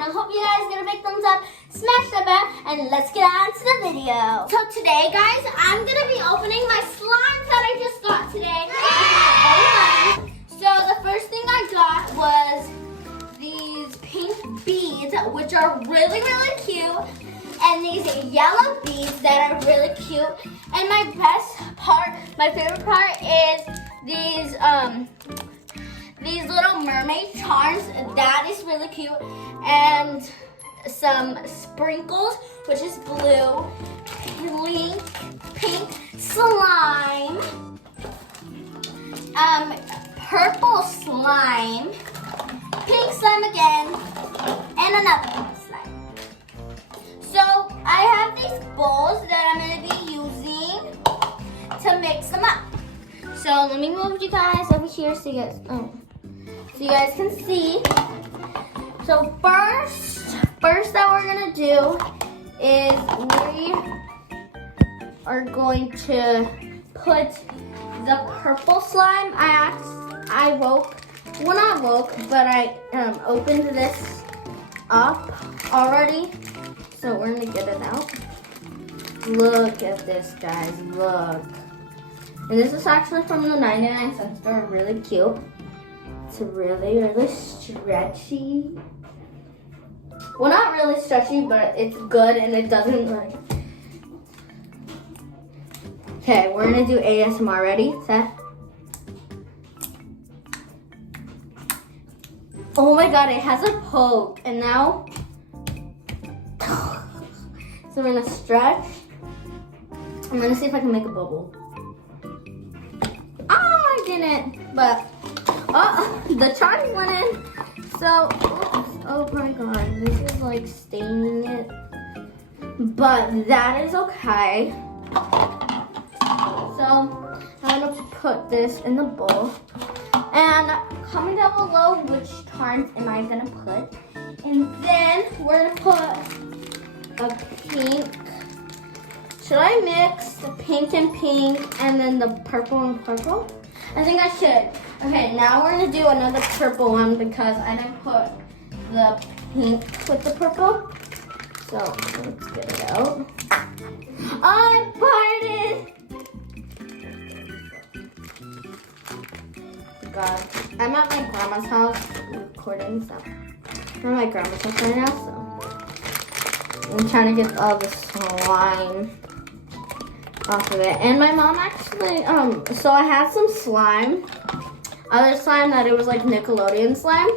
and I hope you guys get a big thumbs up, smash the bell, and let's get on to the video. So today, guys, I'm gonna be opening my slimes that I just got today. So the first thing I got was these pink beads, which are really, really cute, and these yellow beads that are really cute. And my favorite part is these little mermaid charms. That is really cute. And some sprinkles, which is blue, pink slime, purple slime, pink slime again, and another pink slime. So I have these bowls that I'm going to be using to mix them up. So let me move you guys over here so you guys can see. So first that we're gonna do is we are going to put the purple slime. I opened this up already. So we're gonna get it out. Look at this, guys, look. And this is actually from the 99-cent store, really cute. It's really, really stretchy. Well, not really stretchy, but it's good and it doesn't like. Okay, we're gonna do ASMR. Ready, set. Oh my god, it has a poke. And now, so we're gonna stretch. I'm gonna see if I can make a bubble. I didn't, but the charms went in. So, oops, oh my god, this is like staining it, but that is okay. So I'm gonna put this in the bowl, and comment down below which charms am I gonna put, and then we're gonna put a pink. Should I mix the pink and pink and then the purple and purple? I think I should. Okay, now we're gonna do another purple one because I didn't put the pink with the purple. So let's get it out. I farted! God, I'm at my grandma's house recording, so I'm at my grandma's house right now, so I'm trying to get all the slime off of it. And my mom actually, so I had some slime, other slime that it was like Nickelodeon slime,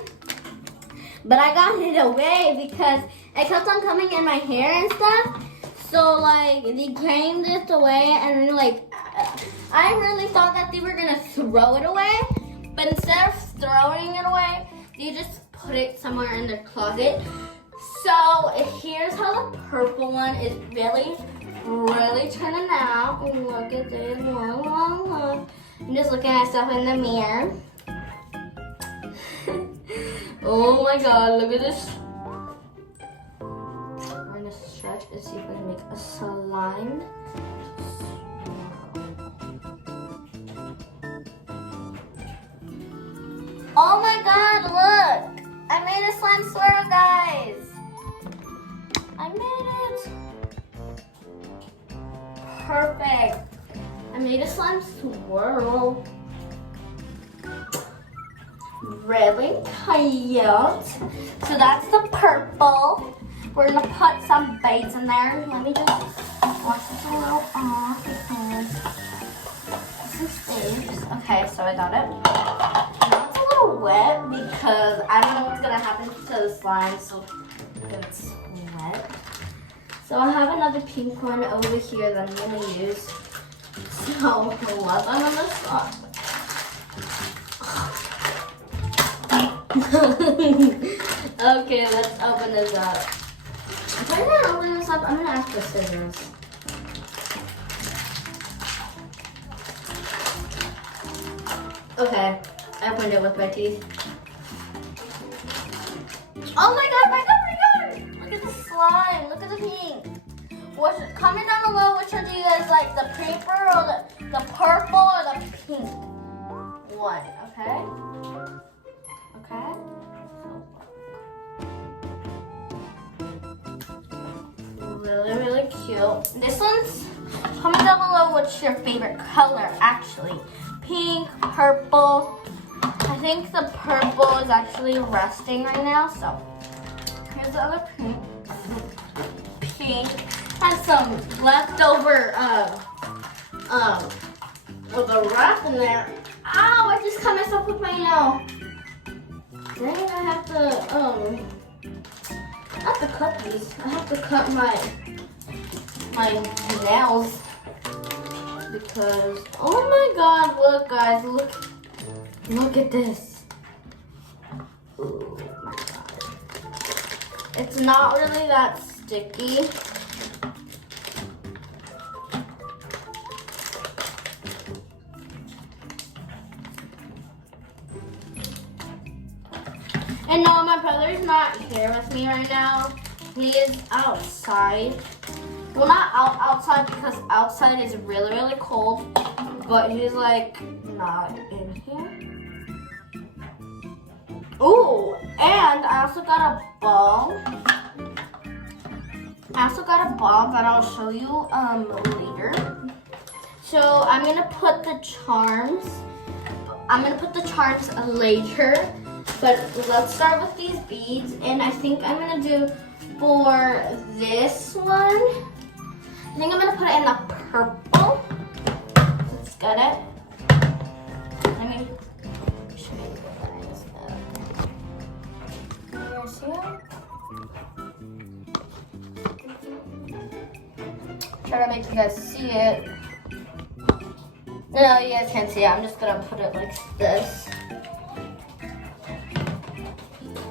but I got it away because it kept on coming in my hair and stuff. So like they cleaned it away, and then like I really thought that they were gonna throw it away, but instead of throwing it away, they just put it somewhere in their closet. So here's how the purple one is really turning out. Look at this. Look. I'm just looking at myself in the mirror. Oh my god, look at this. I'm gonna stretch and see if I can make a slime. Oh my god, look! I made a slime swirl, guys! I made it! Perfect. I made a slime swirl. Really cute. So that's the purple. We're gonna put some beads in there. Let me just wash this a little off because some beads. Okay, so I got it. Now it's a little wet because I don't know what's gonna happen to the slime, so it's wet. So I have another pink one over here that I'm gonna use. So once I'm on the slime. Okay, let's open this up. If I'm gonna open this up, I'm gonna ask for scissors. Okay, I opened it with my teeth. Oh my god! Look at the slime, look at the pink. Comment down below which one do you guys like, the paper or the purple or the pink one, okay? Okay? really cute. This one's, comment down below what's your favorite color actually. Pink, purple. I think the purple is actually resting right now, so here's the other pink. Pink has some leftover with a wrap in there. Ow, I just cut myself with my nail. Dang, I have to not to cut these. I have to cut my nails because oh my god, look guys, look at this. Oh my god. It's not really that sticky. And no, my brother's not here with me right now. He is outside. Well, not outside because outside is really, really cold. But he's like not in here. Ooh, and I also got a ball. That I'll show you later. So I'm gonna put the charms. Later. But let's start with these beads, and I think I'm gonna do for this one. I think I'm gonna put it in the purple. Let's get it. Let me show you guys. Can you guys see it? Try to make you guys see it. No, you guys can't see it. I'm just gonna put it like this.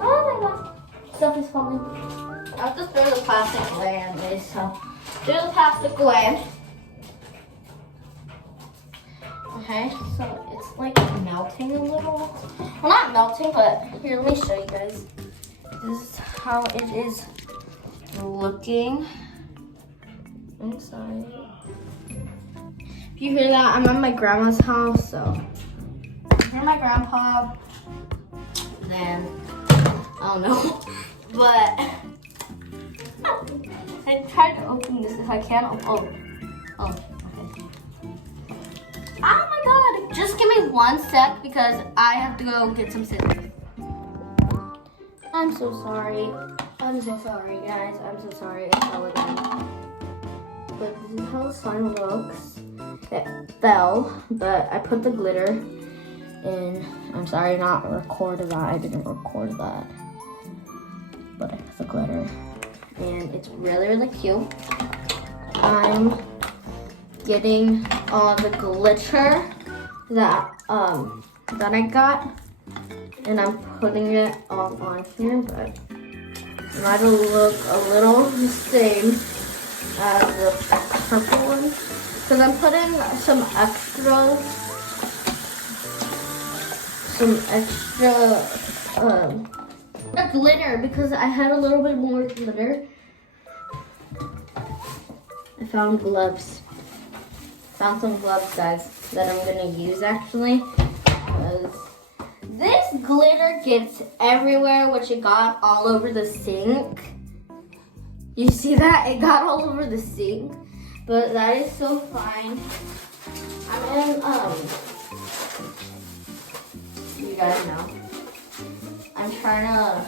Oh my god, stuff is falling. I'll just throw the plastic away anyway, so throw the plastic away. Okay, so it's like melting a little. Well, not melting, but here, let me show you guys. This is how it is looking inside. If you hear that, I'm at my grandma's house, so if you're my grandpa, then I don't know, but I tried to open this if I can. Oh, okay. Oh my god, just give me 1 sec because I have to go get some scissors. I'm so sorry. I'm so sorry, guys. I'm so sorry. I fell again. But this is how the slime looks. It fell, but I put the glitter in. I'm sorry, not record that. I didn't record that. But I have the glitter, and it's really, really cute. I'm getting all the glitter that I got, and I'm putting it all on here, but it might look a little the same as the purple one, because I'm putting some extra glitter because I had a little bit more glitter. I found gloves. Found some gloves, guys, that I'm gonna use actually. Because this glitter gets everywhere, which it got all over the sink. You see that? It got all over the sink. But that is so fine. I'm in, you guys know. I'm trying to,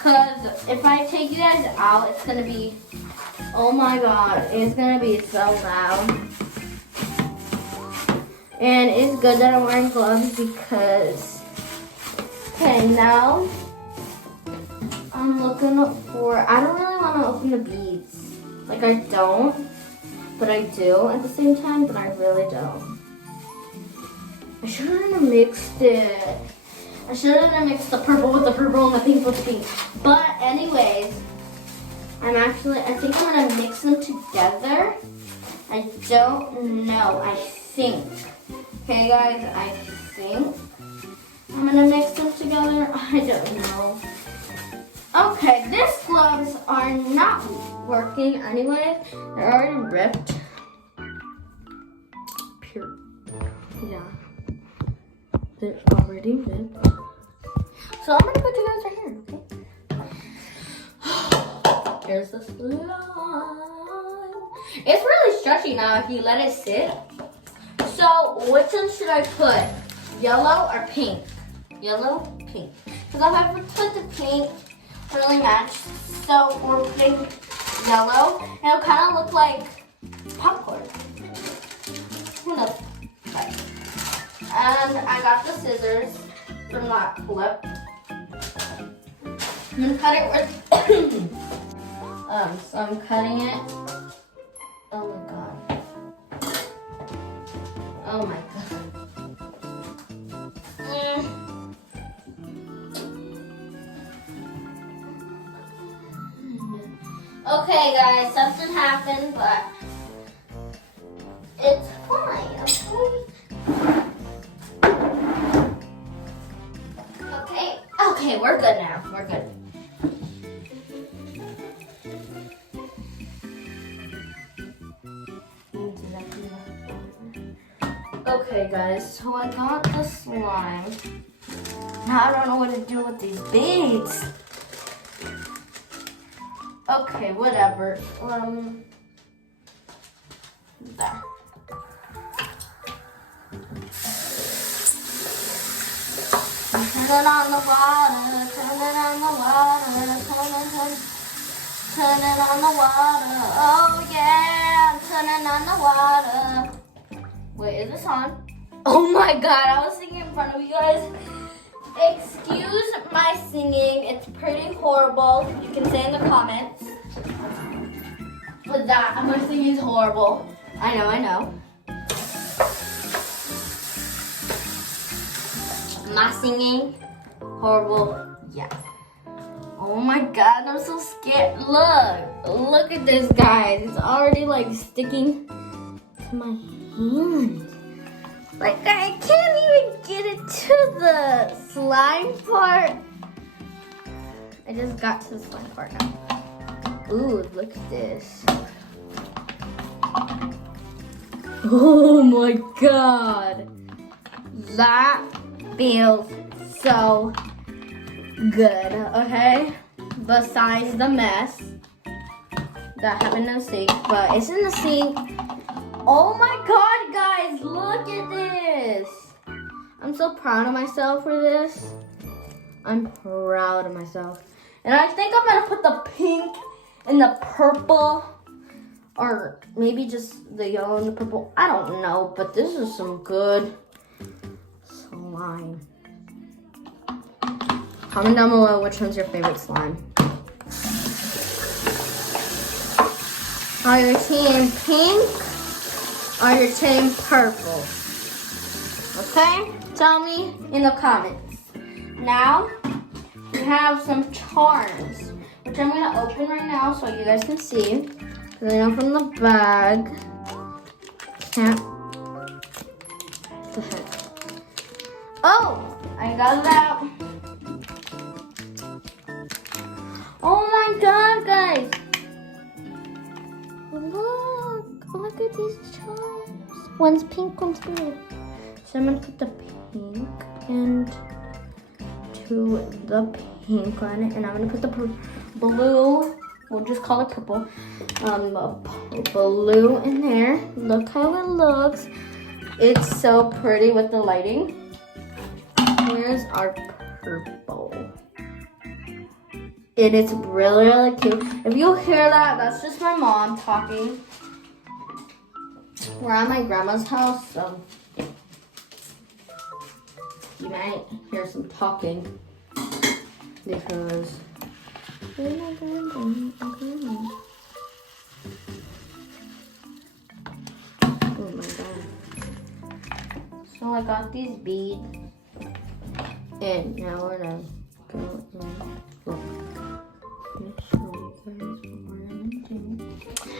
cause if I take you guys out, it's gonna be, oh my god, it's gonna be so loud. And it's good that I'm wearing gloves because, okay, now I'm looking for, I don't really want to open the beads. Like I don't, but I do at the same time, but I really don't. I shouldn't have mixed it. I shouldn't have mixed the purple with the purple and the pink with the pink. But anyways, I think I'm gonna mix them together. I don't know, I think. Okay guys, I think I'm gonna mix them together. I don't know. Okay, these gloves are not working anyway. They're already ripped. Pure. Yeah. They're already ripped. So I'm gonna put you guys right here, okay? Here's the slime. It's really stretchy now if you let it sit. So which one should I put? Yellow or pink? Yellow, pink. Because if I put the pink, really match. So we're putting yellow, and it'll kind of look like popcorn. Who knows? Okay. And I got the scissors from that flip. I'm gonna cut it with. So I'm cutting it. Oh my god. Oh my god. Okay, guys, something happened, but it's fine. Okay. Okay, we're good now. We're good. Okay, guys, so I got the slime. Now I don't know what to do with these beads. Okay, whatever. There. Turn it on the water, turn it on the water, turn it on the water. Oh yeah, turn it on the water. Wait, is this on? Oh my god, I was singing in front of you guys. Excuse my singing, it's pretty horrible. You can say in the comments. But that, my singing is horrible. I know. My singing, horrible, yeah. Oh my god, I'm so scared. Look at this, guys. It's already like sticking to my hand. Like, I can't even get it to the slime part. I just got to the slime part now. Ooh, look at this. Oh my god. That feels so good, okay? Besides the mess that happened in the sink, but it's in the sink. Oh my god, guys, look at this. I'm so proud of myself for this. I'm proud of myself. And I think I'm gonna put the pink and the purple, or maybe just the yellow and the purple. I don't know, but this is some good slime. Comment down below which one's your favorite slime. Are your team pink or your team purple? Okay? Tell me in the comments. Now, we have some charms, which I'm gonna open right now so you guys can see. Because I know from the bag, can't. The heck. Oh, I got it out. Oh my god, guys. Look at these charms. One's pink, one's blue. So I'm gonna put the pink and the pink on it, and I'm gonna put the blue, we'll just call it purple, blue in there. Look how it looks. It's so pretty with the lighting. Here's our purple. It is really, really cute. If you hear that, that's just my mom talking. We're at my grandma's house, so you might hear some talking because oh my god. So I got these beads, and now we're gonna go and look.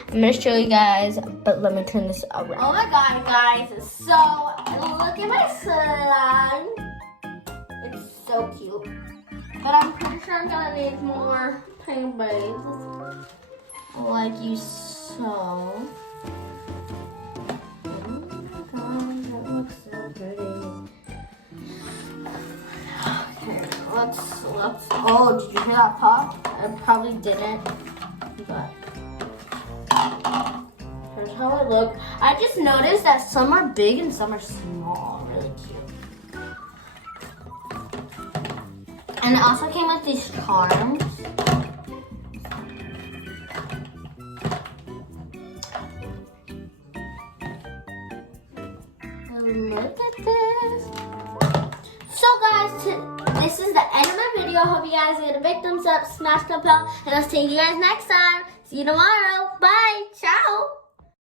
I'm gonna show you guys, but let me turn this around. Oh my god, guys, so look at my slime. It's so cute. But I'm pretty sure I'm gonna need more paint beads, like you saw. Oh my god, that looks so pretty. Okay, let's, oh, did you hear that pop? I probably didn't, but turn how it look. I just noticed that some are big and some are small. Really cute. And it also came with these charms. Look at this. So guys, this is the end of my video. I hope you guys get a big thumbs up, smash the bell, and I'll see you guys next time. See you tomorrow. Bye. Ciao.